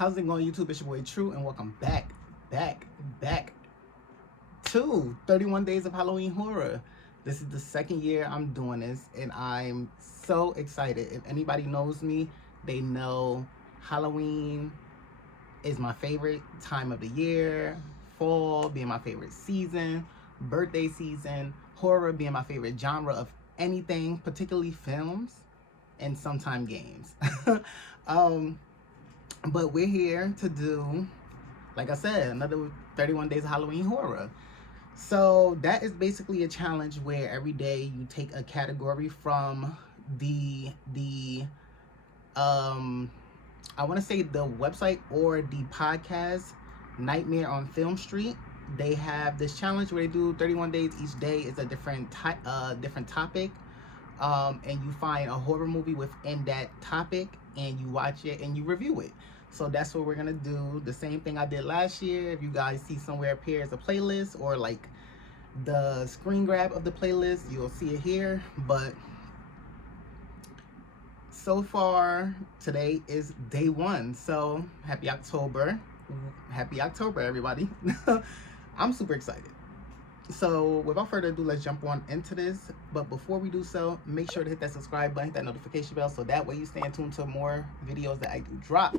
How's it going, YouTube? It's your boy True, and welcome back to 31 Days of Halloween Horror. This is the second year I'm doing this, and I'm so excited. If anybody knows me, they know Halloween is my favorite time of the year, fall being my favorite season, birthday season, horror being my favorite genre of anything, particularly films and sometimes games. But we're here to do, like I said, another 31 Days of Halloween Horror. So that is basically a challenge where every day you take a category from the I want to say the website or the podcast Nightmare on Film Street. They have this challenge where they do 31 days. Each day is a different topic, and you find a horror movie within that topic and you watch it and you review it. So that's what we're gonna do. The same thing I did last year. If you guys see somewhere appear as a playlist or like the screen grab of the playlist, you'll see it here. But so far, today is day one. So happy October. Happy October, everybody. I'm super excited. So without further ado, let's jump on into this. But before we do so, make sure to hit that subscribe button, hit that notification bell, so that way you stay tuned to more videos that I do drop.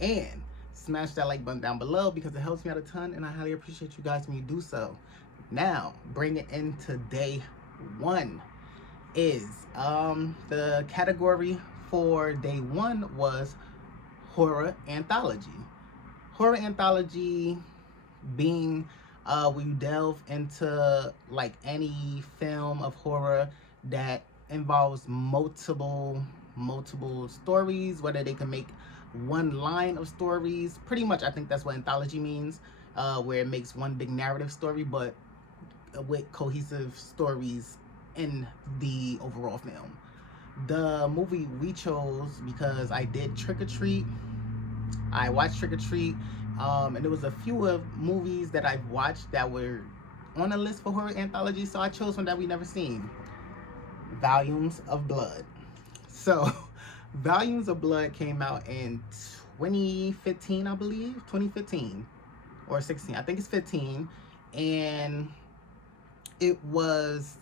And smash that like button down below because it helps me out a ton, and I highly appreciate you guys when you do so. Now, bring it into day one. Is the category for day one was horror anthology. Horror anthology being when you delve into like any film of horror that involves multiple stories, whether they can make one line of stories. Pretty much, I think that's what anthology means, where it makes one big narrative story, but with cohesive stories in the overall film. The movie we chose, because I did Trick or Treat, I watched Trick or Treat, and there was a few of movies that I've watched that were on a list for horror anthology, so I chose one that we never seen, Volumes of Blood. So Volumes of Blood came out in 2015, I believe, 2015 or 16, I think it's 15, and it was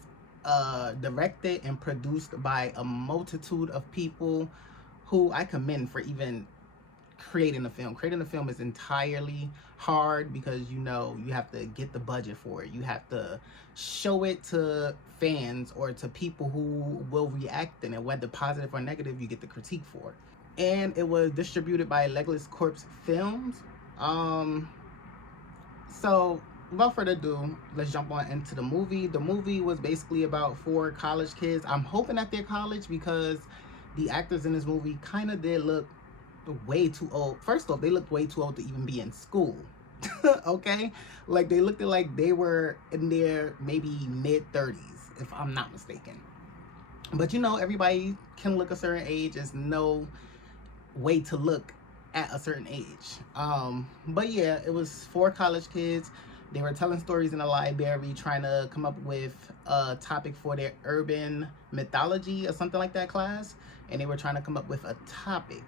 directed and produced by a multitude of people who I commend for even creating a film. Creating a film is entirely hard because you have to get the budget for it. You have to show it to fans or to people who will react in it, whether positive or negative. You get the critique for it. And it was distributed by Legless Corpse Films. So without further ado, let's jump on into the movie. The movie was basically about 4 college kids. I'm hoping that they're college because the actors in this movie kind of did look way too old. First off, they looked way too old to even be in school. Okay? Like, they looked like they were in their maybe mid-30s, if I'm not mistaken. But everybody can look a certain age. There's no way to look at a certain age. But yeah, it was 4 college kids. They were telling stories in a library, trying to come up with a topic for their urban mythology or something like that class. And they were trying to come up with a topic,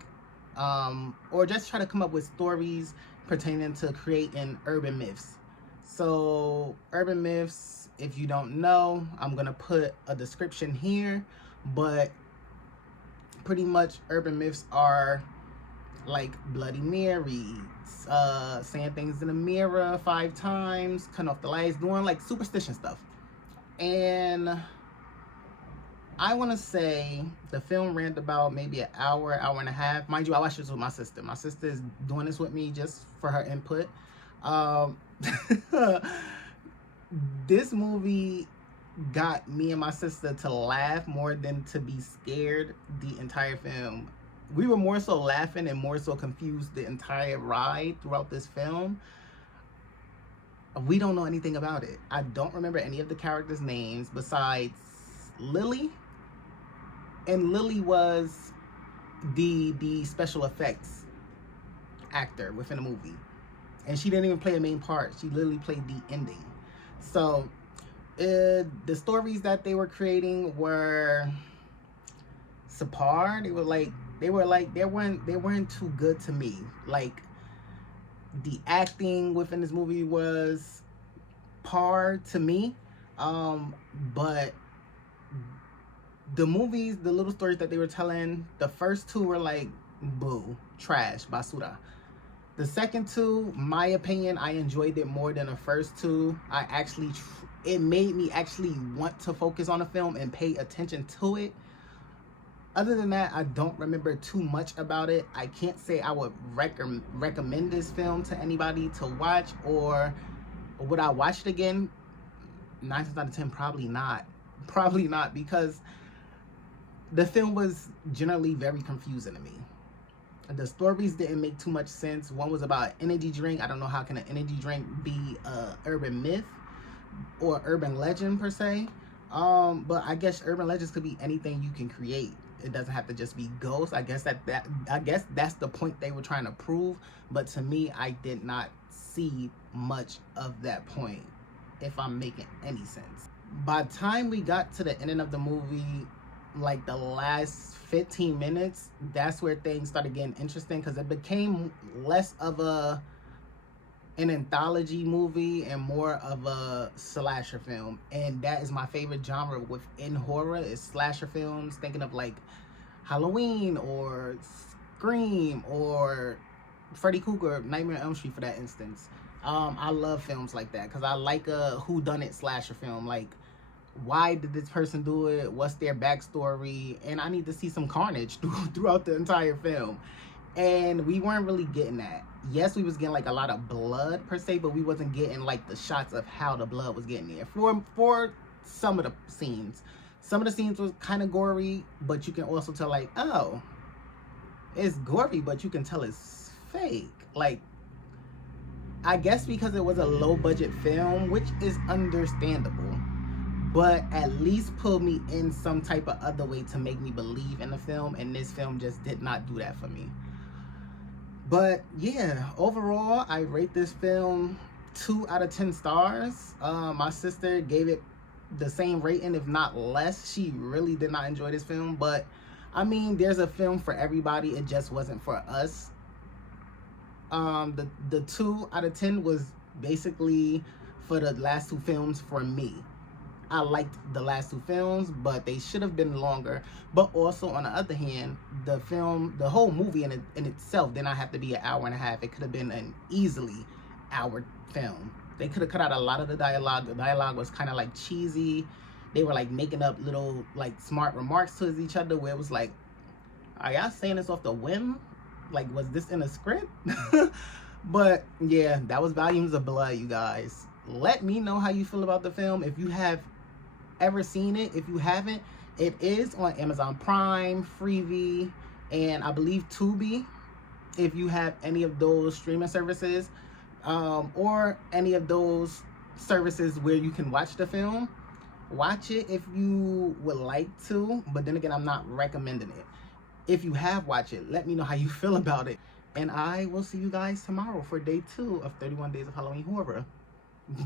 or just try to come up with stories pertaining to creating urban myths. So urban myths, if you don't know, I'm gonna put a description here, but pretty much urban myths are like Bloody Mary, saying things in the mirror 5 times, cutting off the lights, doing like superstition stuff. And I want to say the film ran about maybe an hour and a half. Mind you, I watched this with my sister. My sister is doing this with me just for her input. This movie got me and my sister to laugh more than to be scared the entire film. We were more so laughing and more so confused the entire ride throughout this film. We don't know anything about it. I don't remember any of the characters' names besides Lily. And Lily was the special effects actor within the movie. And she didn't even play a main part. She literally played the ending. So the stories that they were creating were subpar. They weren't too good to me. Like, The acting within this movie was par to me. But the movies, the little stories that they were telling, the first two were like, boo, trash, basura. The second two, my opinion, I enjoyed it more than the first two. It made me actually want to focus on the film and pay attention to it. Other than that, I don't remember too much about it. I can't say I would recommend this film to anybody to watch, or would I watch it again? 9 times out of 10, probably not. Probably not, because the film was generally very confusing to me. The stories didn't make too much sense. One was about energy drink. I don't know how can an energy drink be a urban myth or urban legend per se. But I guess urban legends could be anything you can create. It doesn't have to just be ghosts. I guess that's the point they were trying to prove. But to me, I did not see much of that point, if I'm making any sense. By the time we got to the ending of the movie, like the last 15 minutes, that's where things started getting interesting, because it became less of an anthology movie and more of a slasher film. And that is my favorite genre within horror, is slasher films. Thinking of like Halloween or Scream or Freddy Krueger, Nightmare on Elm Street for that instance. I love films like that because I like a whodunit slasher film. Like, why did this person do it? What's their backstory? And I need to see some carnage throughout the entire film. And we weren't really getting that. Yes, we was getting like a lot of blood per se, but we wasn't getting like the shots of how the blood was getting there. For some of the scenes. Some of the scenes was kind of gory, but you can also tell like, oh, it's gory, but you can tell it's fake. Like, I guess because it was a low budget film, which is understandable, but at least pulled me in some type of other way to make me believe in the film, and this film just did not do that for me. But yeah, overall, I rate this film 2 out of 10 stars. My sister gave it the same rating, if not less. She really did not enjoy this film, but I mean, there's a film for everybody. It just wasn't for us. The 2 out of 10 was basically for the last 2 films for me. I liked the last 2 films, but they should have been longer. But also, on the other hand, the whole movie in itself did not have to be an hour and a half. It could have been an easily hour film. They could have cut out a lot of the dialogue. The dialogue was kind of like cheesy. They were like making up little like smart remarks to each other where it was like, are y'all saying this off the whim? Like, was this in a script? But yeah, that was volumes of blood, you guys. Let me know how you feel about the film. If you have ever seen it, if you haven't, it is on Amazon Prime, Freevee, and I believe Tubi. If you have any of those streaming services, or any of those services where you can watch the film, watch it if you would like to. But then again, I'm not recommending it. If you have watched it, let me know how you feel about it. And I will see you guys tomorrow for day 2 of 31 Days of Halloween Horror.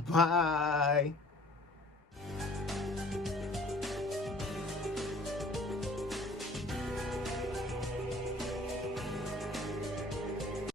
Bye.